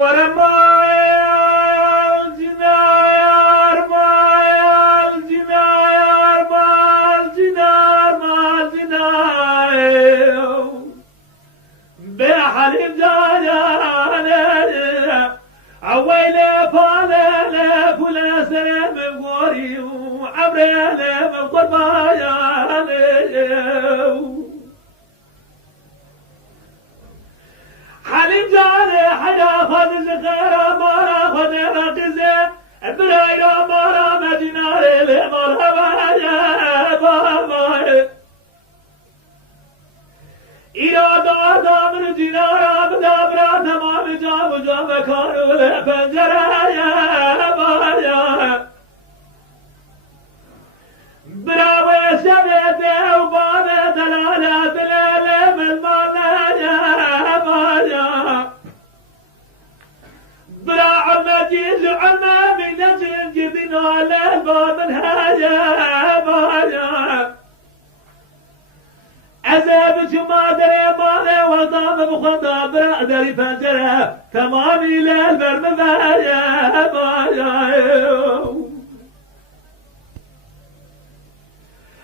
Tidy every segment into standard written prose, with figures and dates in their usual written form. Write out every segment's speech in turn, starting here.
ولما الجناير ما الجناير ما الجناير ما الجناير بحليب جاير عويلي فالي فلا سلام قوري وعبريلي من قربايا حليم جاني حدا خد زخيرة مارا خد رقزة برايرو مارا مديناري لمرحبا يا بابا إيرا دادا من دينارا بدابرا تمام جاب جاب كانوا لفنجرا يا بايا براوي شبيتي وبابي دلالة دلالة من مانا يا بايا برا عمتي زعما من نجل جبنا للباب الهايا بايا عذاب ما دري مالي وطام بخطا برا دري فنجرة تمامي للبرم بايا بايا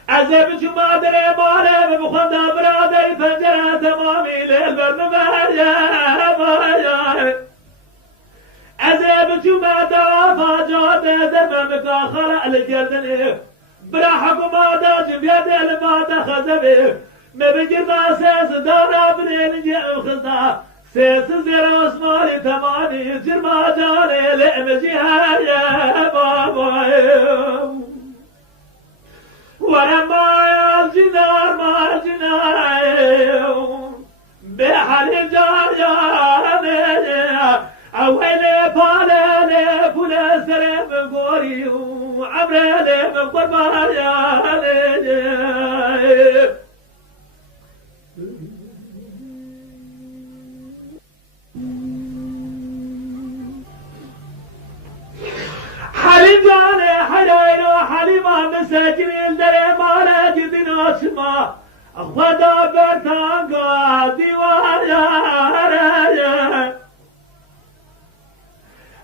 عذاب ما دري مالي بخطا برا دري فنجرة تمامي للبرم بايا بايا عذاب ما دوافا جود دممك خلق الجردن برا حكما داج بيد ما تخذبه ما بجرنا سيس دارا بنين جاء الخزا سيس زيرا اسمالي تمامي جرما جالي لأمجيها يا بابا ورما الجنار ما الجنار بحالي جاريا عويلي بالي فولا سرم قوري وعمري من قربايا حليم جاني حليلو حليمة مساجين الدري مالا جدين اسما خدا برتانقا ديوايا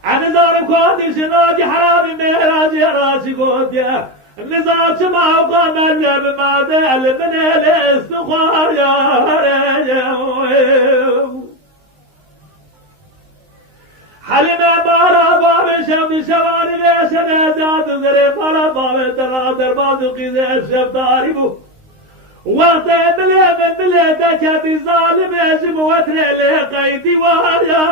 عن زار كودي شنوجي حرامي ميراجي راسي قوديا نظام سما وقام اللب ما دل من الاستخوار يا حليمة مارا بابي شمي شوالي ليش نزاد غريب مارا بابي تغادر بازوقي زي الشب تعرفو وقت بلي من بلي دكتي ظالم يجب وتري لي قيدي واريا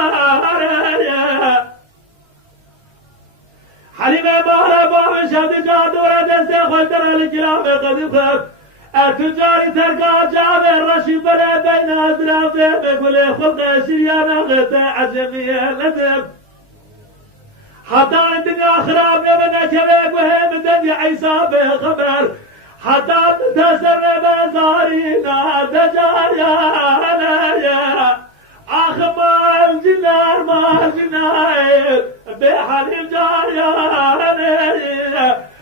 حليمة مارا بابي شمي جادورة دستي خلدر الجرام قد بخير التجاري ترقى جابر رشيد بلا بين أزراف بقول خلق شريانا غتا عجمية لتب حتى الدنيا خراب يبنى كبيك وهم الدنيا عيسى بخبر حتى تسر بزارينا دجايا آخ ما الجنار ما الجنار بحليم جاريا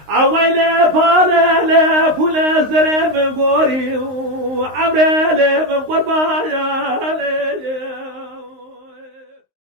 عويلي فالي فولا سرم قوري وعمري من قربايا